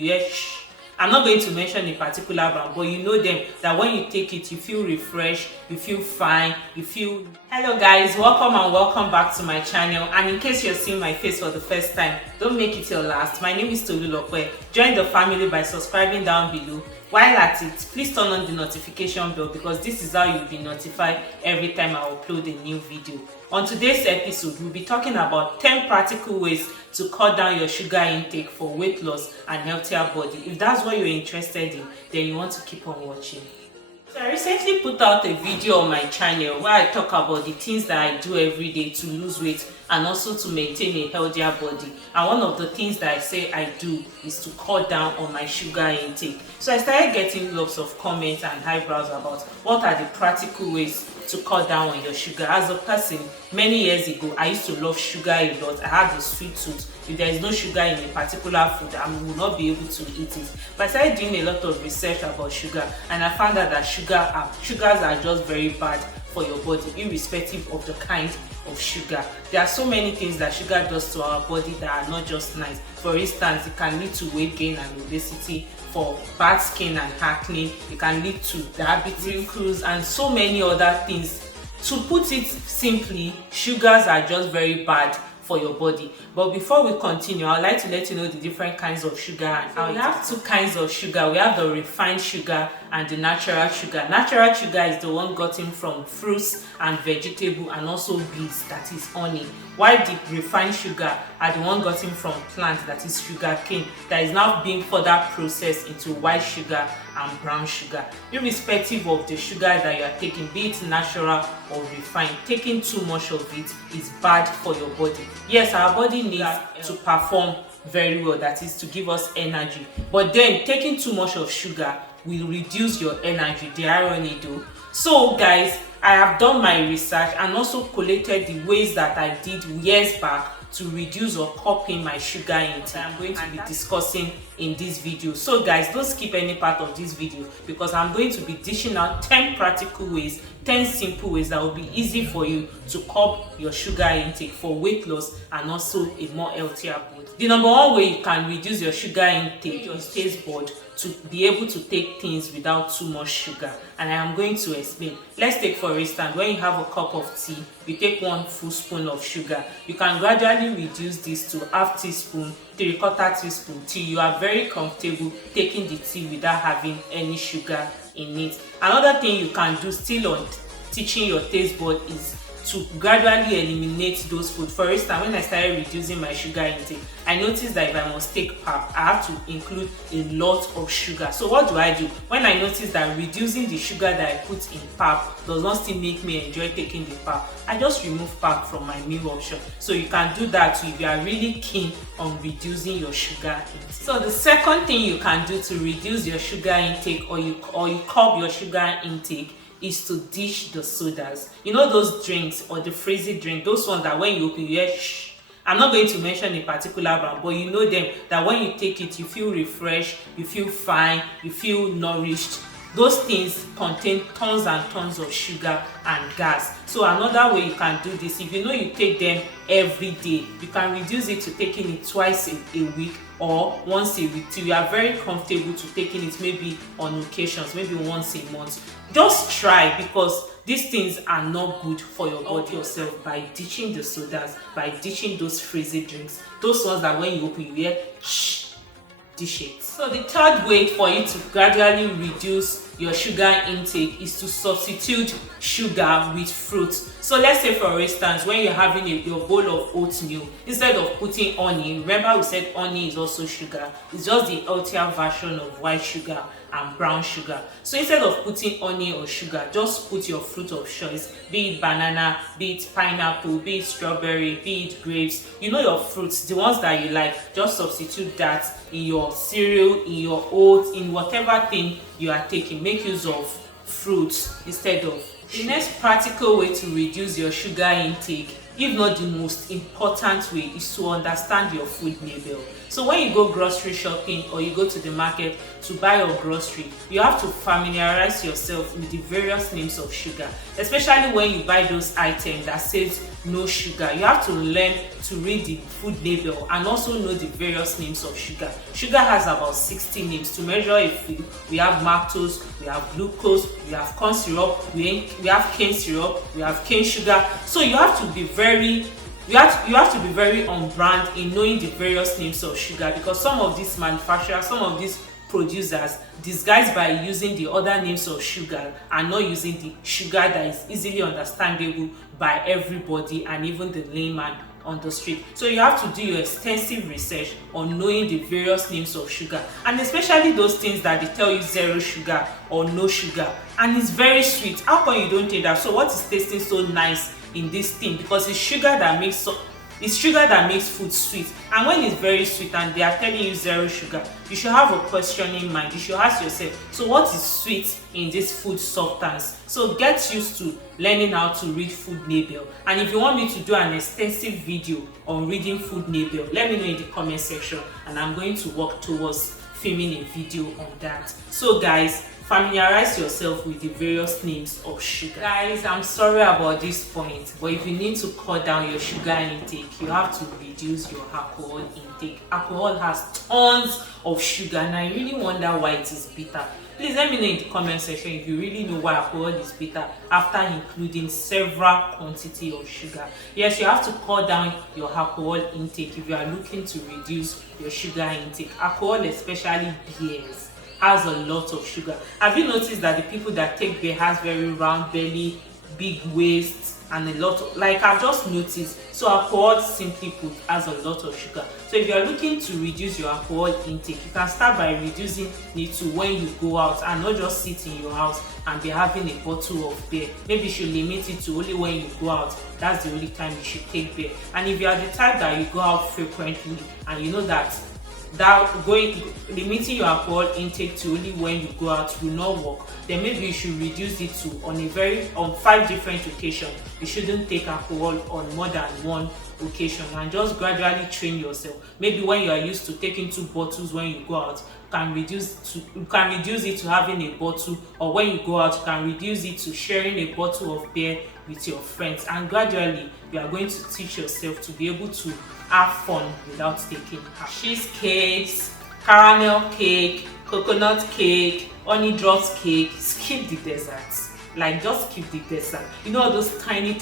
Yes, I'm not going to mention a particular brand, but you know them, that when you take it, you feel refreshed, you feel fine, you feel... Hello guys, welcome and welcome back to my channel. And in case you're seeing my face for the first time, don't make it your last. My name is Tolulope. Join the family by subscribing down below. While at it, please turn on the notification bell because this is how you'll be notified every time I upload a new video. On today's episode, we'll be talking about 10 practical ways to cut down your sugar intake for weight loss and healthier body. If that's what you're interested in, then you want to keep on watching. So I recently put out a video on my channel where I talk about the things that I do every day to lose weight and also to maintain a healthier body. And one of the things that I say I do is to cut down on my sugar intake. So I started getting lots of comments and eyebrows about what are the practical ways to cut down on your sugar. As a person, many years ago, I used to love sugar a lot. I had a sweet tooth. If there is no sugar in a particular food, I will not be able to eat it. But I started doing a lot of research about sugar, and I found out that sugars are just very bad for your body, irrespective of the kind of sugar. There are so many things that sugar does to our body that are not just nice. For instance, it can lead to weight gain and obesity. For bad skin and acne, it can lead to diabetes, wrinkles, and so many other things. To put it simply, sugars are just very bad for your body. But before we continue, I'd like to let you know the different kinds of sugar and how we have two kinds of sugar. We have the refined sugar and the natural sugar. Natural sugar is the one gotten from fruits and vegetable and also bees, that is honey. While the refined sugar are the one gotten from plants, that is sugar cane, that is now being further processed into white sugar and brown sugar. Irrespective of the sugar that you are taking, be it natural or refined, taking too much of it is bad for your body. Yes, our body needs to perform very well, that is to give us energy, but then taking too much of sugar will reduce your energy. The irony though. So guys, I have done my research and also collated the ways that I did years back to reduce or cut in my sugar intake. I'm going to be discussing in this video. So guys, don't skip any part of this video because I'm going to be dishing out 10 practical ways, 10 simple ways that will be easy for you to curb your sugar intake for weight loss and also a more healthier body. The number one way you can reduce your sugar intake, your taste bud, to be able to take things without too much sugar, and I am going to explain. Let's take for instance, when you have a cup of tea, you take 1 full spoon of sugar. You can gradually reduce this to half teaspoon, 3/4 teaspoon till you are very comfortable taking the tea without having any sugar in it. Another thing you can do, still on teaching your taste bud, is to gradually eliminate those foods. For instance, when I started reducing my sugar intake, I noticed that if I must take pap, I have to include a lot of sugar. So what do I do? When I notice that reducing the sugar that I put in pap does not still make me enjoy taking the pap, I just remove pap from my meal option. So you can do that too if you are really keen on reducing your sugar intake. So the second thing you can do to reduce your sugar intake or you curb your sugar intake is to dish the sodas. You know those drinks or the frizzy drink, those ones that when you open, you hear shh. I'm not going to mention a particular brand, but you know them, that when you take it, you feel refreshed, you feel fine, you feel nourished. Those things contain tons and tons of sugar and gas. So another way you can do this, if you know you take them every day, you can reduce it to taking it twice a week or once a week till you are very comfortable to taking it maybe on occasions, maybe once a month. Just try, because these things are not good for your body yourself. By ditching the sodas, by ditching those frizzy drinks, those ones that when you open you hear shh, dish it. So the third way for you to gradually reduce your sugar intake is to substitute sugar with fruit. So let's say for instance, when you're having your bowl of oatmeal, instead of putting honey, remember we said honey is also sugar, it's just the healthier version of white sugar and brown sugar. So instead of putting honey or sugar, just put your fruit of choice, be it banana, be it pineapple, be it strawberry, be it grapes. You know your fruits, the ones that you like, just substitute that in your cereal, in your oats, in whatever thing you are taking. Make use of fruits instead of sugar. The next practical way to reduce your sugar intake, if not the most important way, is to understand your food label. So when you go grocery shopping or you go to the market to buy your grocery, you have to familiarize yourself with the various names of sugar, especially when you buy those items that says no sugar. You have to learn to read the food label and also know the various names of sugar. Sugar has about 60 names to measure a food. We have maltose, we have glucose, we have corn syrup, we have cane syrup, we have cane sugar. So you have to be very on brand in knowing the various names of sugar, because some of these manufacturers, some of these producers disguise by using the other names of sugar and not using the sugar that is easily understandable by everybody and even the layman on the street. So you have to do your extensive research on knowing the various names of sugar, and especially those things that they tell you 0 sugar or no sugar, and it's very sweet. How come you don't take that? So what is tasting so nice in this thing? Because it's sugar that makes food sweet, and when it's very sweet and they are telling you 0 sugar, you should have a questioning mind. You should ask yourself, so what is sweet in this food substance? So get used to learning how to read food label, and if you want me to do an extensive video on reading food label, let me know in the comment section and I'm going to work towards filming a video on that. So guys, familiarize yourself with the various names of sugar. Guys, I'm sorry about this point, but if you need to cut down your sugar intake, you have to reduce your alcohol intake. Alcohol has tons of sugar, and I really wonder why it is bitter. Please let me know in the comment section if you really know why alcohol is bitter after including several quantity of sugar. Yes, you have to cut down your alcohol intake if you are looking to reduce your sugar intake. Alcohol, especially beers, has a lot of sugar. Have you noticed that the people that take beer has very round belly, big waist, and a lot of, like, I've just noticed. So alcohol, simply put, has a lot of sugar. So if you are looking to reduce your alcohol intake, you can start by reducing it to when you go out and not just sit in your house and be having a bottle of beer. Maybe you should limit it to only when you go out. That's the only time you should take beer. And if you are the type that you go out frequently and you know that limiting your alcohol intake to only when you go out will not work, then maybe you should reduce it to on 5 different occasions. You shouldn't take alcohol on more than 1 occasion, and just gradually train yourself. Maybe when you are used to taking 2 bottles when you go out, you can reduce it to having a bottle, or when you go out you can reduce it to sharing a bottle of beer with your friends, and gradually you are going to teach yourself to be able to have fun without taking cheesecakes, caramel cake, coconut cake, honey drops cake. Skip the desserts. Like, just skip the dessert. You know all those tiny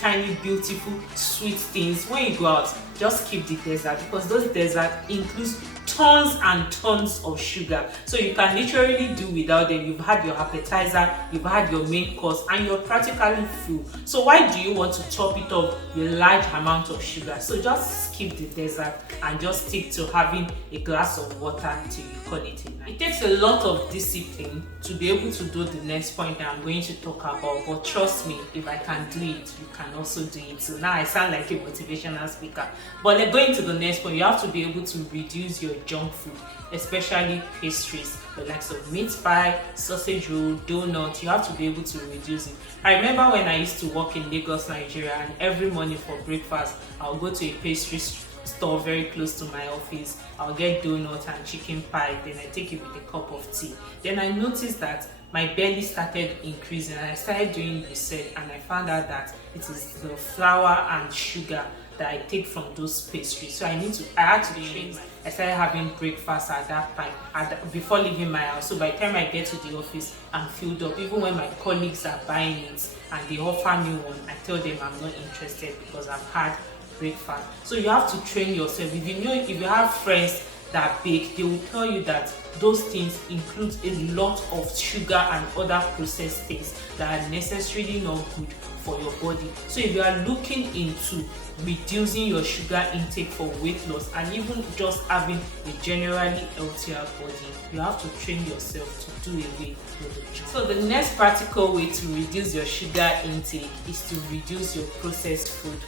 beautiful sweet things. When you go out, just skip the dessert, because those desserts includes tons and tons of sugar. So you can literally do without them. You've had your appetizer, you've had your main course, and you're practically full. So why do you want to top it up with a large amount of sugar? So just skip the dessert and just stick to having a glass of water till you call it a night. It takes a lot of discipline to be able to do the next point that I'm going to talk about, but trust me, if I can do it, you can also do it. So now I sound like a motivational speaker. But going to the next point, you have to be able to reduce your junk food, especially pastries, the likes of meat pie, sausage roll, donut. You have to be able to reduce it. I remember when I used to work in Lagos, Nigeria, and every morning for breakfast, I'll go to a pastry store very close to my office. I'll get donut and chicken pie, then I take it with a cup of tea. Then I noticed that my belly started increasing, and I started doing research, and I found out that it is the flour and sugar that I take from those pastries. So I had to change. I started having breakfast at that time, before leaving my house. So by the time I get to the office, I'm filled up. Even when my colleagues are buying it and they offer me one, I tell them I'm not interested because I've had breakfast. So you have to train yourself. If you have friends that bake, they will tell you that those things include a lot of sugar and other processed things that are necessarily not good for your body. So if you are looking into reducing your sugar intake for weight loss and even just having a generally healthier body, you have to train yourself to do away with the junk. So the next practical way to reduce your sugar intake is to reduce your processed food.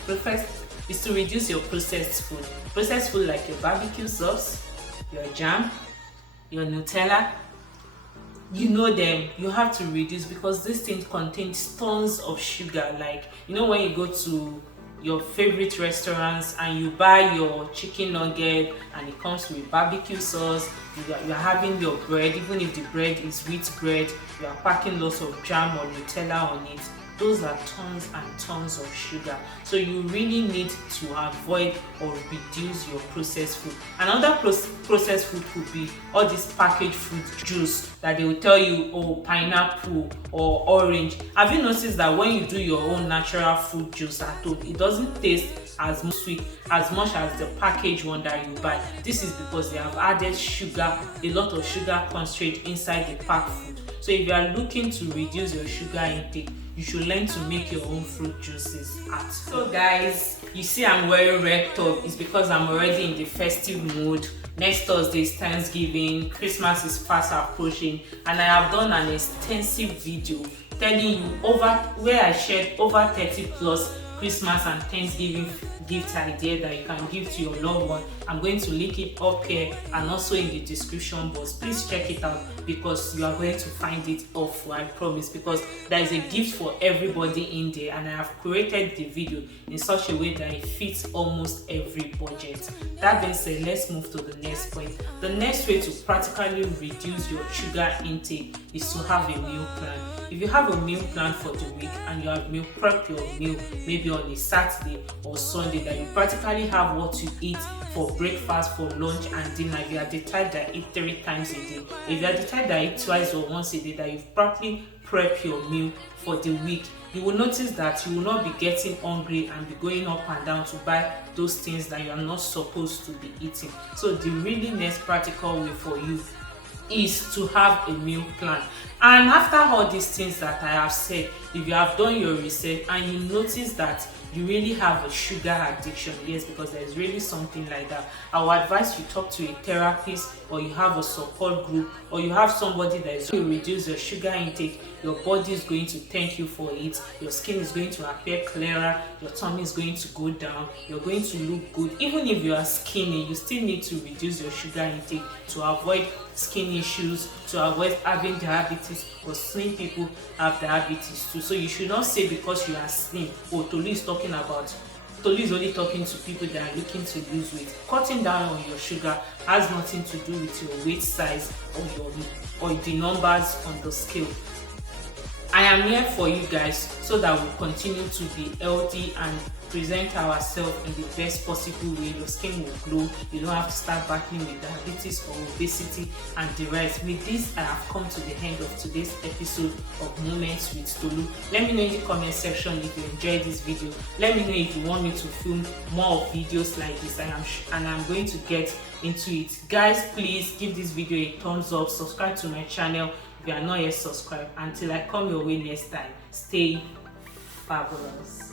Processed food like your barbecue sauce, your jam, your Nutella, you know them, you have to reduce, because this thing contains tons of sugar. Like, you know, when you go to your favorite restaurants and you buy your chicken nugget and it comes with barbecue sauce, you are having your bread, even if the bread is wheat bread, you are packing lots of jam or Nutella on it. Those are tons and tons of sugar. So you really need to avoid or reduce your processed food. Another processed food could be all this packaged fruit juice that they will tell you, oh, pineapple or orange. Have you noticed that when you do your own natural fruit juice at home, it doesn't taste as sweet as much as the packaged one that you buy? This is because they have added sugar, a lot of sugar concentrate inside the packed food. So if you are looking to reduce your sugar intake, you should learn to make your own fruit juices at home. So guys, you see I'm wearing red top. It's because I'm already in the festive mood. Next Thursday is Thanksgiving, Christmas is fast approaching, and I have done an extensive video telling you where I shared over 30 plus Christmas and Thanksgiving gift idea that you can give to your loved one. I'm going to link it up here and also in the description box. Please check it out because you are going to find it awful, I promise, because there is a gift for everybody in there and I have created the video in such a way that it fits almost every budget. That being said, let's move to the next point. The next way to practically reduce your sugar intake is to have a meal plan. If you have a meal plan for the week and you have meal prep your meal maybe on a Saturday or Sunday, that you practically have what you eat for breakfast, for lunch and dinner. If you are the type that eat 3 times a day, if you are the type that eat twice or once a day, that you've properly prep your meal for the week, you will notice that you will not be getting hungry and be going up and down to buy those things that you are not supposed to be eating. So the really next practical way for you is to have a meal plan. And after all these things that I have said, if you have done your research and you notice that you really have a sugar addiction, yes, because there is really something like that, I would advise you talk to a therapist, or you have a support group, or you have somebody that is going to reduce your sugar intake. Your body is going to thank you for it. Your skin is going to appear clearer. Your tummy is going to go down. You're going to look good. Even if you are skinny, you still need to reduce your sugar intake to avoid skin issues, to avoid having diabetes, because slim people have diabetes too. So you should not say because you are slim, oh, Tolu is only talking to people that are looking to lose weight. Cutting down on your sugar has nothing to do with your weight size or the numbers on the scale. I am here for you guys so that we continue to be healthy and present ourselves in the best possible way. Your skin will glow. You don't have to start battling with diabetes or obesity and the rest. With this, I have come to the end of today's episode of Moments with Tolu. Let me know in the comment section if you enjoyed this video. Let me know if you want me to film more of videos like this, and I'm going to get into it. Guys, please give this video a thumbs up, subscribe to my channel if you are not yet subscribed. Until I come your way next time, stay fabulous.